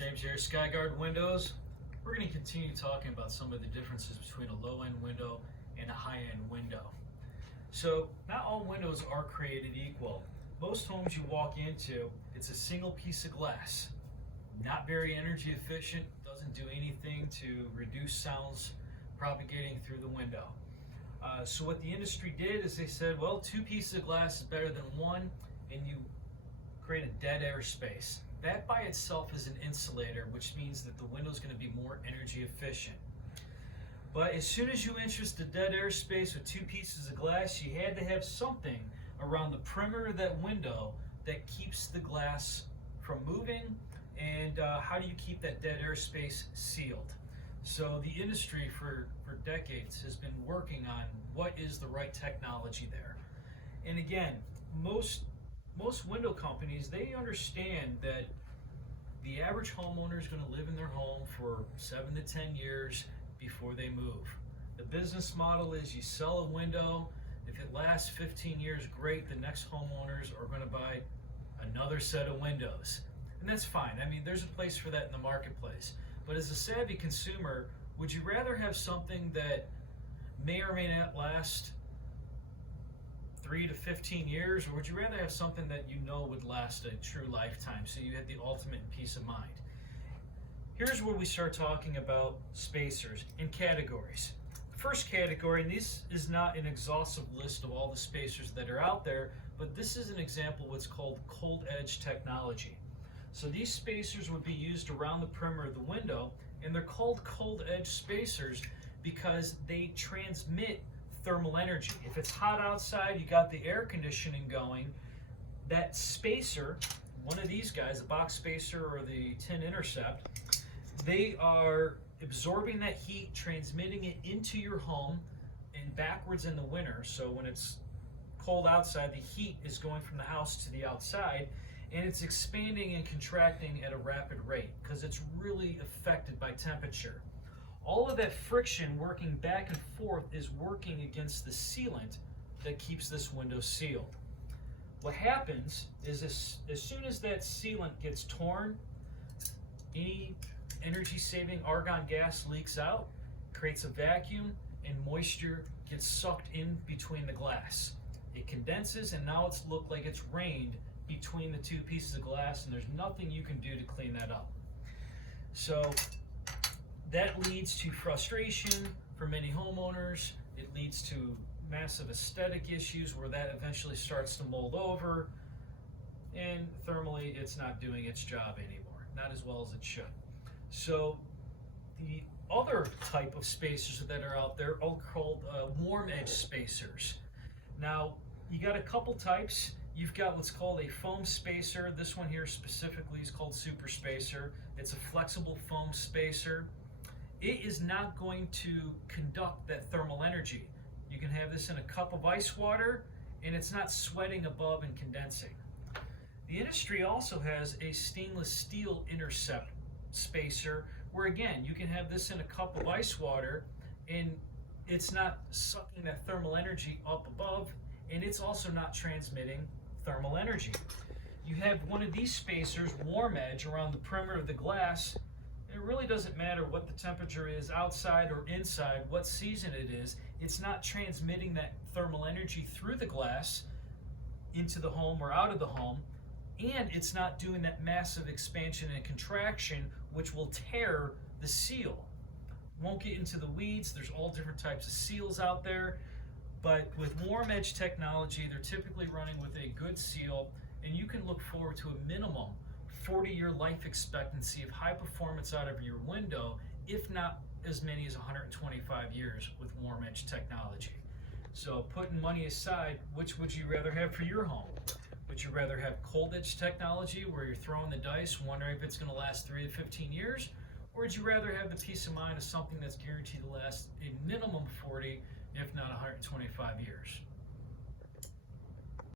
James here, Skyguard Windows. We're going to continue talking about some of the differences between a low-end window and a high-end window. So, not all windows are created equal. Most homes you walk into, it's a single piece of glass. Not very energy efficient, doesn't do anything to reduce sounds propagating through the window. So what the industry did is they said, well, two pieces of glass is better than one, and you create a dead air space. That by itself is an insulator, which means that the window is going to be more energy efficient. But as soon as you introduced the dead air space with two pieces of glass, you had to have something around the perimeter of that window that keeps the glass from moving. And how do you keep that dead air space sealed? So the industry for decades has been working on what is the right technology there. And again, most window companies, they understand that the average homeowner is going to live in their home for 7 to 10 years before they move. The business model is you sell a window, if it lasts 15 years, great, the next homeowners are going to buy another set of windows. And that's fine. I mean, there's a place for that in the marketplace. But as a savvy consumer, would you rather have something that may or may not last 3 to 15 years, or would you rather have something that you know would last a true lifetime, so you had the ultimate peace of mind? Here's where we start talking about spacers in categories. The first category, and this is not an exhaustive list of all the spacers that are out there, but this is an example of what's called cold edge technology. So these spacers would be used around the perimeter of the window, and they're called cold edge spacers because they transmit thermal energy. If it's hot outside, you got the air conditioning going, that spacer, one of these guys, the box spacer or the tin intercept, they are absorbing that heat, transmitting it into your home and backwards in the winter. So when it's cold outside, the heat is going from the house to the outside, and it's expanding and contracting at a rapid rate because it's really affected by temperature. All of that friction working back and forth is working against the sealant that keeps this window sealed. What happens is as soon as that sealant gets torn, any energy-saving argon gas leaks out, creates a vacuum, and moisture gets sucked in between the glass. It condenses, and now it's looked like it's rained between the two pieces of glass, and there's nothing you can do to clean that up. So that leads to frustration for many homeowners. It leads to massive aesthetic issues where that eventually starts to mold over, and thermally it's not doing its job anymore, not as well as it should. So the other type of spacers that are out there are called warm edge spacers. Now you got a couple types. You've got what's called a foam spacer. This one here specifically is called super spacer. It's a flexible foam spacer. It is not going to conduct that thermal energy. You can have this in a cup of ice water, and it's not sweating above and condensing. The industry also has a stainless steel intercept spacer, where again, you can have this in a cup of ice water, and it's not sucking that thermal energy up above, and it's also not transmitting thermal energy. You have one of these spacers, warm edge, around the perimeter of the glass. It really doesn't matter what the temperature is outside or inside, what season it is. It's not transmitting that thermal energy through the glass into the home or out of the home, and it's not doing that massive expansion and contraction which will tear the seal. Won't get into the weeds. There's all different types of seals out there, but with warm edge technology, they're typically running with a good seal, and you can look forward to a minimum 40-year life expectancy of high performance out of your window, if not as many as 125 years with warm edge technology. So putting money aside, which would you rather have for your home? Would you rather have cold edge technology where you're throwing the dice, wondering if it's going to last 3 to 15 years? Or would you rather have the peace of mind of something that's guaranteed to last a minimum 40, if not 125 years?